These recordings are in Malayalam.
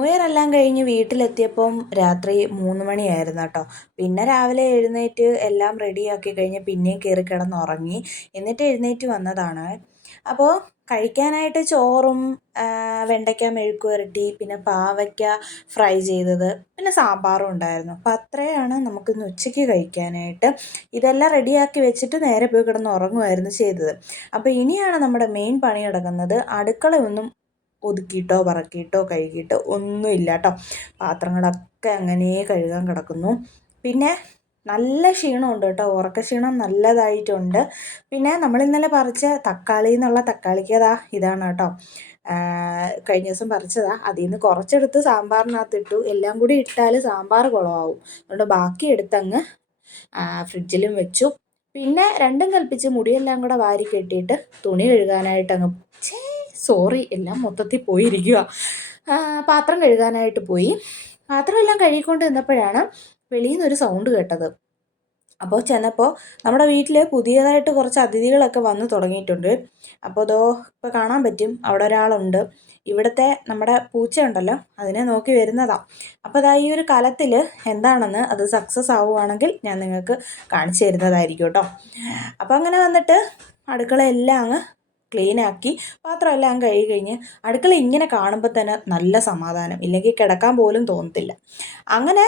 ഇയർ എല്ലാം കഴിഞ്ഞ് വീട്ടിലെത്തിയപ്പം രാത്രി 3 മണിയായിരുന്നു കേട്ടോ. പിന്നെ രാവിലെ എഴുന്നേറ്റ് എല്ലാം റെഡിയാക്കി കഴിഞ്ഞ് പിന്നെയും കയറി കിടന്നുറങ്ങി. എന്നിട്ട് എഴുന്നേറ്റ് വന്നതാണ്. അപ്പോൾ കഴിക്കാനായിട്ട് ചോറും വെണ്ടയ്ക്ക മെഴുക്ക് പുരട്ടി, പിന്നെ പാവയ്ക്ക ഫ്രൈ ചെയ്തത്, പിന്നെ സാമ്പാറും ഉണ്ടായിരുന്നു. അപ്പോൾ അത്രയാണ് നമുക്കിന്ന് ഉച്ചയ്ക്ക് കഴിക്കാനായിട്ട്. ഇതെല്ലാം റെഡിയാക്കി വെച്ചിട്ട് നേരെ പോയി കിടന്ന് ഉറങ്ങുമായിരുന്നു ചെയ്തത്. അപ്പോൾ ഇനിയാണ് നമ്മുടെ മെയിൻ പണി കിടക്കുന്നത്. അടുക്കളയൊന്നും ഒതുക്കിയിട്ടോ പറക്കിയിട്ടോ കഴുകിയിട്ടോ ഒന്നുമില്ല കേട്ടോ. പാത്രങ്ങളൊക്കെ അങ്ങനെ കഴുകാൻ കിടക്കുന്നു. പിന്നെ നല്ല ക്ഷീണമുണ്ട് കേട്ടോ. ഉറക്കക്ഷീണം നല്ലതായിട്ടുണ്ട്. പിന്നെ നമ്മളിന്നലെ പറിച്ച തക്കാളി എന്നുള്ള തക്കാളിക്കതാ ഇതാണ് കേട്ടോ. കഴിഞ്ഞ ദിവസം പറിച്ചതാ. അതിൽ നിന്ന് കുറച്ചെടുത്ത് സാമ്പാറിനകത്തിട്ടു. എല്ലാം കൂടി ഇട്ടാൽ സാമ്പാർ കുളമാവും. അതുകൊണ്ട് ബാക്കി എടുത്തങ്ങ് ഫ്രിഡ്ജിലും വെച്ചു. പിന്നെ രണ്ടും കൽപ്പിച്ച് മുടിയെല്ലാം കൂടെ വാരി കെട്ടിയിട്ട് തുണി കഴുകാനായിട്ട് അങ്ങ് എല്ലാം മൊത്തത്തിൽ പോയിരിക്കുക. പാത്രം കഴുകാനായിട്ട് പോയി. പാത്രമെല്ലാം കഴുകിക്കൊണ്ട് നിന്നപ്പോഴാണ് വെളിയിൽ നിന്നൊരു സൗണ്ട് കേട്ടത്. അപ്പോൾ ചെന്നപ്പോൾ നമ്മുടെ വീട്ടിൽ പുതിയതായിട്ട് കുറച്ച് അതിഥികളൊക്കെ വന്നു തുടങ്ങിയിട്ടുണ്ട്. അപ്പോൾ ഇപ്പോൾ കാണാൻ പറ്റും അവിടെ ഒരാളുണ്ട്. ഇവിടുത്തെ നമ്മുടെ പൂച്ച ഉണ്ടല്ലോ, അതിനെ നോക്കി വരുന്നതാണ്. അപ്പോൾ ഈ ഒരു കലത്തിൽ എന്താണെന്ന് അത് സക്സസ് ആവുകയാണെങ്കിൽ ഞാൻ നിങ്ങൾക്ക് കാണിച്ചു തരുന്നതായിരിക്കും കേട്ടോ. അപ്പോൾ അങ്ങനെ വന്നിട്ട് അടുക്കളയെല്ലാം അങ്ങ് ക്ലീനാക്കി പാത്രമെല്ലാം കഴുകി കഴിഞ്ഞ് അടുക്കള ഇങ്ങനെ കാണുമ്പോൾ തന്നെ നല്ല സമാധാനം, ഇല്ലെങ്കിൽ കിടക്കാൻ പോലും തോന്നത്തില്ല. അങ്ങനെ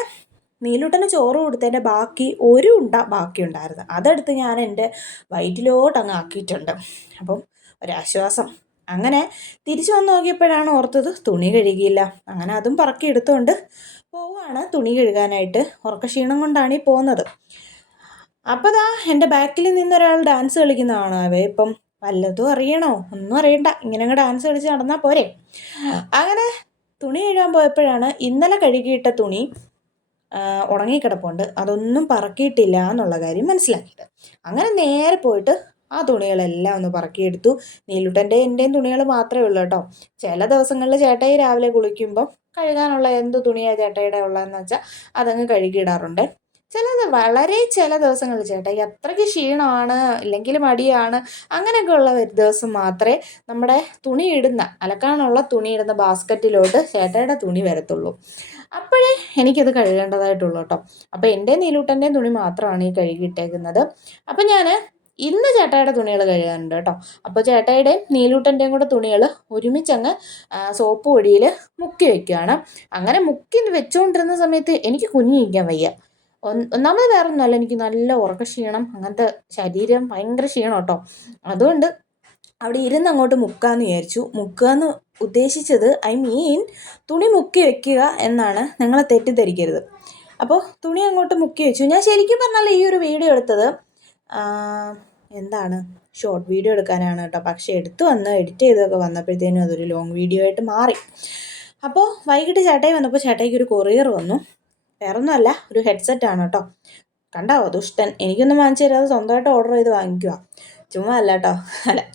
നീലൂട്ടന് ചോറ് കൊടുത്തതിൻ്റെ ബാക്കി ഒരു ഉണ്ട ബാക്കിയുണ്ടായിരുന്നു. അതെടുത്ത് ഞാൻ എൻ്റെ വയറ്റിലോട്ട് അങ്ങ് ആക്കിയിട്ടുണ്ട്. അപ്പം ഒരാശ്വാസം. അങ്ങനെ തിരിച്ചു വന്ന് നോക്കിയപ്പോഴാണ് ഓർത്തത് തുണി കഴുകിയില്ല. അങ്ങനെ അതും പറക്കി എടുത്തുകൊണ്ട് പോവുകയാണ് തുണി കഴുകാനായിട്ട്. ഉറക്കക്ഷീണം കൊണ്ടാണ് ഈ പോകുന്നത്. അപ്പോൾ എൻ്റെ ബാക്കിൽ നിന്നൊരാൾ ഡാൻസ് കളിക്കുന്നതാണ്. ഇപ്പം വല്ലതും അറിയണോ? ഒന്നും അറിയണ്ട, ഇങ്ങനെ അങ്ങ് ഡാൻസ് കളിച്ച് നടന്നാൽ പോരെ. അങ്ങനെ തുണി കഴുകാൻ പോയപ്പോഴാണ് ഇന്നലെ കഴുകിയിട്ട തുണി ഉണങ്ങിക്കിടപ്പുണ്ട്, അതൊന്നും പറക്കിയിട്ടില്ല എന്നുള്ള കാര്യം മനസ്സിലാക്കിയത്. അങ്ങനെ നേരെ പോയിട്ട് ആ തുണികളെല്ലാം ഒന്ന് പറക്കിയെടുത്തു. നീലുട്ടൻ്റെ എൻ്റെയും തുണികൾ മാത്രമേ ഉള്ളൂ കേട്ടോ. ചില ദിവസങ്ങളിൽ ചേട്ടായി രാവിലെ കുളിക്കുമ്പം കഴുകാനുള്ള എന്ത് തുണിയാണ് ചേട്ടായിയുടെ ഉള്ളതെന്ന് വെച്ചാൽ അതങ്ങ് കഴുകിയിടാറുണ്ട്. വളരെ ചില ദിവസങ്ങളിൽ ചേട്ടായി അത്രയ്ക്ക് ക്ഷീണമാണ്, ഇല്ലെങ്കിൽ മടിയാണ്, അങ്ങനെയൊക്കെ ഉള്ള ഒരു ദിവസം മാത്രമേ നമ്മുടെ തുണി അലക്കാനുള്ള തുണി ഇടുന്ന ബാസ്ക്കറ്റിലോട്ട് ചേട്ടായിയുടെ തുണി വരത്തുള്ളൂ. അപ്പോഴേ എനിക്കത് കഴുകേണ്ടതായിട്ടുള്ളൂ കേട്ടോ. അപ്പോൾ എൻ്റെ നീലൂട്ടൻ്റെയും തുണി മാത്രമാണ് ഈ കഴുകിയിട്ടേക്കുന്നത്. അപ്പം ഞാൻ ഇന്ന് ചേട്ടായിയുടെ തുണികൾ കഴുകാനുണ്ട് കേട്ടോ. അപ്പോൾ ചേട്ടായിയുടെയും നീലൂട്ടൻ്റെയും കൂടെ തുണികൾ ഒരുമിച്ചങ്ങ് സോപ്പ് പൊടിയിൽ മുക്കി വയ്ക്കുകയാണ്. അങ്ങനെ മുക്കി വെച്ചുകൊണ്ടിരുന്ന സമയത്ത് എനിക്ക് കുനിഞ്ഞിരിക്കാൻ വയ്യ. ഒന്നാമത് വേറെ ഒന്നുമല്ല, എനിക്ക് നല്ല ഉറക്കക്ഷീണം, അങ്ങനത്തെ ശരീരം ഭയങ്കര ക്ഷീണം കേട്ടോ. അതുകൊണ്ട് അവിടെ ഇരുന്ന് അങ്ങോട്ട് മുക്കാമെന്ന് വിചാരിച്ചു. മുക്കാന്ന് ഉദ്ദേശിച്ചത് തുണി മുക്കി വെക്കുക എന്നാണ്, നിങ്ങളെ തെറ്റിദ്ധരിക്കരുത്. അപ്പോൾ തുണി അങ്ങോട്ട് മുക്കി വെച്ചു. ഞാൻ ശരിക്കും പറഞ്ഞാൽ ഈ ഒരു വീഡിയോ എടുത്തത് ഷോർട്ട് വീഡിയോ എടുക്കാനാണ് കേട്ടോ. പക്ഷേ എടുത്തു വന്ന് എഡിറ്റ് ചെയ്തൊക്കെ വന്നപ്പോഴത്തേനും അതൊരു ലോങ് വീഡിയോ ആയിട്ട് മാറി. അപ്പോൾ വൈകിട്ട് ചേട്ടായി വന്നപ്പോൾ ചേട്ടായിക്ക് ഒരു കൊറിയർ വന്നു. വേറൊന്നുമല്ല, ഒരു ഹെഡ്സെറ്റാണ് കേട്ടോ. കണ്ടാവോ ദുഷ്ടൻ, എനിക്കൊന്നും വാങ്ങിച്ചു തരാതെ സ്വന്തമായിട്ട് ഓർഡർ ചെയ്ത് വാങ്ങിക്കുക. ചുമ്മാ അല്ല കേട്ടോ,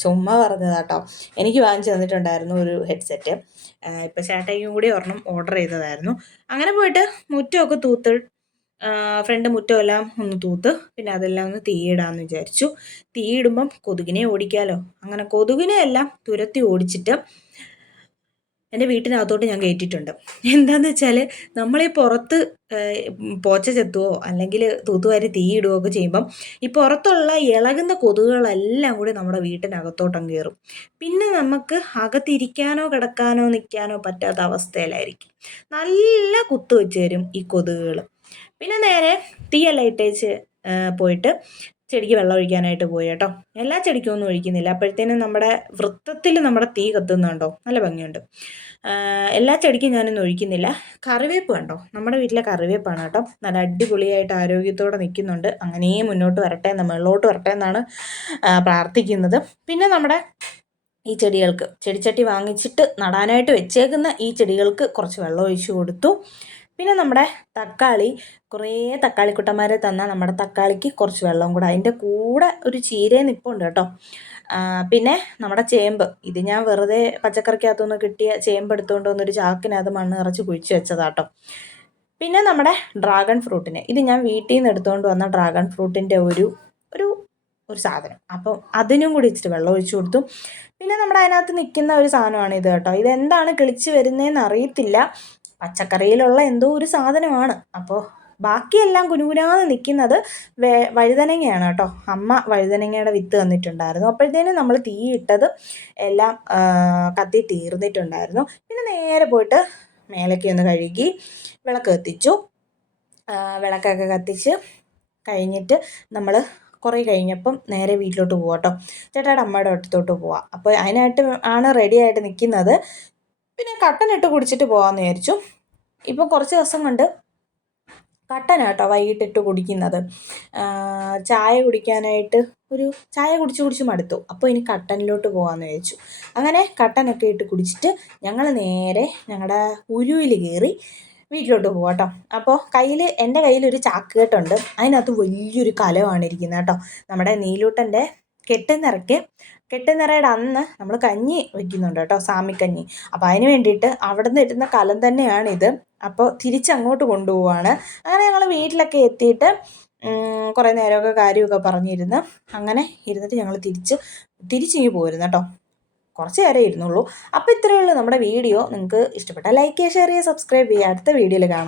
ചുമ്മാ പറഞ്ഞതാട്ടോ. എനിക്ക് വാങ്ങിച്ചു തന്നിട്ടുണ്ടായിരുന്നു ഒരു ഹെഡ്സെറ്റ്. ഇപ്പം ചേട്ടായിക്കും കൂടി ഒരെണ്ണം ഓർഡർ ചെയ്തതായിരുന്നു. അങ്ങനെ പോയിട്ട് മുറ്റമൊക്കെ തൂത്ത്, ഫ്രണ്ട് മുറ്റമെല്ലാം ഒന്ന് തൂത്ത്, പിന്നെ അതെല്ലാം ഒന്ന് തീയിടാമെന്ന് വിചാരിച്ചു. തീയിടുമ്പം കൊതുകിനെ ഓടിക്കാമല്ലോ. അങ്ങനെ കൊതുകിനെ എല്ലാം തുരത്തി ഓടിച്ചിട്ട് എൻ്റെ വീട്ടിനകത്തോട്ട് ഞാൻ കയറ്റിയിട്ടുണ്ട്. എന്താണെന്ന് വെച്ചാൽ നമ്മളീ പുറത്ത് പോച്ച ചെത്തുവോ അല്ലെങ്കിൽ തൂത്തുവാരി തീയിടുകയോ ഒക്കെ ചെയ്യുമ്പം ഈ പുറത്തുള്ള ഇളകുന്ന കൊതുകുകളെല്ലാം കൂടി നമ്മുടെ വീട്ടിനകത്തോട്ടം കയറും. പിന്നെ നമുക്ക് അകത്തിരിക്കാനോ കിടക്കാനോ നിൽക്കാനോ പറ്റാത്ത അവസ്ഥയിലായിരിക്കും. നല്ല കുത്തു വെച്ച് തരും ഈ കൊതുകുകൾ. പിന്നെ നേരെ തീയെല്ലാം ഇട്ടേച്ച് പോയിട്ട് ചെടിക്ക് വെള്ളം ഒഴിക്കാനായിട്ട് പോയി കേട്ടോ. എല്ലാ ചെടിക്കും ഒന്നും ഒഴിക്കുന്നില്ല. അപ്പോഴത്തേനും നമ്മുടെ വൃത്തത്തിൽ നമ്മുടെ തീ കത്തുന്നുണ്ടോ, നല്ല ഭംഗിയുണ്ട്. എല്ലാ ചെടിക്കും ഞാനൊന്നും ഒഴിക്കുന്നില്ല. കറിവേപ്പ് കണ്ടോ, നമ്മുടെ വീട്ടിലെ കറിവേപ്പാണ് കേട്ടോ. നല്ല അടിപൊളിയായിട്ട് ആരോഗ്യത്തോടെ നിൽക്കുന്നുണ്ട്. അങ്ങനെ മുന്നോട്ട് വരട്ടെ, മുകളിലോട്ട് വരട്ടെ എന്നാണ് പ്രാർത്ഥിക്കുന്നത്. പിന്നെ നമ്മുടെ ഈ ചെടികൾക്ക് ചെടിച്ചട്ടി വാങ്ങിച്ചിട്ട് നടാനായിട്ട് വെച്ചേക്കുന്ന ഈ ചെടികൾക്ക് കുറച്ച് വെള്ളം ഒഴിച്ചു കൊടുത്തു. പിന്നെ നമ്മുടെ തക്കാളി, കുറേ തക്കാളിക്കുട്ടന്മാരെ തന്നാൽ നമ്മുടെ തക്കാളിക്ക് കുറച്ച് വെള്ളം കൂടെ, അതിൻ്റെ കൂടെ ഒരു ചീരയും നിൽപ്പുണ്ട് കേട്ടോ. പിന്നെ നമ്മുടെ ചേമ്പ്, ഇത് ഞാൻ വെറുതെ പച്ചക്കറിക്കകത്തുനിന്ന് കിട്ടിയ ചേമ്പ് എടുത്തുകൊണ്ട് വന്നൊരു ചാക്കിനകത്ത് മണ്ണ് നിറച്ച് കുഴിച്ച് വെച്ചതാട്ടോ. പിന്നെ നമ്മുടെ ഡ്രാഗൺ ഫ്രൂട്ടിന്, ഇത് ഞാൻ വീട്ടിൽ നിന്ന് എടുത്തുകൊണ്ട് വന്ന ഡ്രാഗൺ ഫ്രൂട്ടിൻ്റെ ഒരു സാധനം. അപ്പം അതിനും കൂടി ഇച്ചിരി വെള്ളം ഒഴിച്ചു കൊടുത്തു. പിന്നെ നമ്മുടെ അതിനകത്ത് നിൽക്കുന്ന ഒരു സാധനമാണ് ഇത് കേട്ടോ. ഇതെന്താണ് കിളിച്ച് വരുന്നതെന്ന് അറിയത്തില്ല. പച്ചക്കറിയിലുള്ള എന്തോ ഒരു സാധനമാണ്. അപ്പോൾ ബാക്കിയെല്ലാം കുനുകുനാന്ന് നിൽക്കുന്നത് വഴുതനങ്ങയാണ് കേട്ടോ. അമ്മ വഴുതനങ്ങയുടെ വിത്ത് തന്നിട്ടുണ്ടായിരുന്നു. അപ്പോഴത്തേനും നമ്മൾ തീയിട്ടത് എല്ലാം കത്തി തീർന്നിട്ടുണ്ടായിരുന്നു. പിന്നെ നേരെ പോയിട്ട് മേലൊക്കെ ഒന്ന് കഴുകി വിളക്ക് കത്തിച്ചു. വിളക്കൊക്കെ കത്തിച്ച് കഴിഞ്ഞിട്ട് നമ്മൾ കുറേ കഴിഞ്ഞപ്പം നേരെ വീട്ടിലോട്ട് പോവാം കേട്ടോ. ചേട്ടായുടെ അമ്മയുടെ അടുത്തോട്ട് പോവാം. അപ്പോൾ അതിനായിട്ട് ആണ് റെഡി ആയിട്ട് നിൽക്കുന്നത്. പിന്നെ കട്ടനിട്ട് കുടിച്ചിട്ട് പോകാമെന്ന് വിചാരിച്ചു. ഇപ്പം കുറച്ച് ദിവസം കൊണ്ട് കട്ടനാട്ടോ വൈകിട്ടിട്ട് കുടിക്കുന്നത്. ചായ കുടിക്കാനായിട്ട് ചായ കുടിച്ച് മടുത്തു. അപ്പോൾ ഇനി കട്ടനിലോട്ട് പോകാമെന്ന് വിചാരിച്ചു. അങ്ങനെ കട്ടനൊക്കെ ഇട്ട് കുടിച്ചിട്ട് ഞങ്ങൾ നേരെ ഞങ്ങളുടെ ഉരുവിൽ കയറി വീട്ടിലോട്ട് പോകാം കേട്ടോ. അപ്പോൾ എൻ്റെ കയ്യിലൊരു ചാക്കുകെട്ടുണ്ട്. അതിനകത്ത് വലിയൊരു കലമാണ് ഇരിക്കുന്നത് കേട്ടോ. നമ്മുടെ നീലൂട്ടൻ്റെ കെട്ടുനിറയുടെ അന്ന് നമ്മൾ കഞ്ഞി വയ്ക്കുന്നുണ്ട് കേട്ടോ, സാമിക്കഞ്ഞി. അപ്പോൾ അതിന് വേണ്ടിയിട്ട് അവിടെ നിന്ന് ഇരുന്ന കലം തന്നെയാണിത്. അപ്പോൾ തിരിച്ചങ്ങോട്ട് കൊണ്ടുപോവാണ്. അങ്ങനെ ഞങ്ങൾ വീട്ടിലൊക്കെ എത്തിയിട്ട് കുറേ നേരമൊക്കെ കാര്യമൊക്കെ പറഞ്ഞിരുന്ന് അങ്ങനെ ഇരുന്നിട്ട് ഞങ്ങൾ തിരിച്ചിങ്ങി പോരുന്നു കേട്ടോ. കുറച്ച് നേരം ഇരുന്നുള്ളൂ. അപ്പോൾ ഇത്രയേ ഉള്ളൂ നമ്മുടെ വീഡിയോ. നിങ്ങൾക്ക് ഇഷ്ടപ്പെട്ടാൽ ലൈക്ക് ചെയ്യുക, ഷെയർ ചെയ്യുക, സബ്സ്ക്രൈബ് ചെയ്യുക. അടുത്ത വീഡിയോയിൽ കാണാം.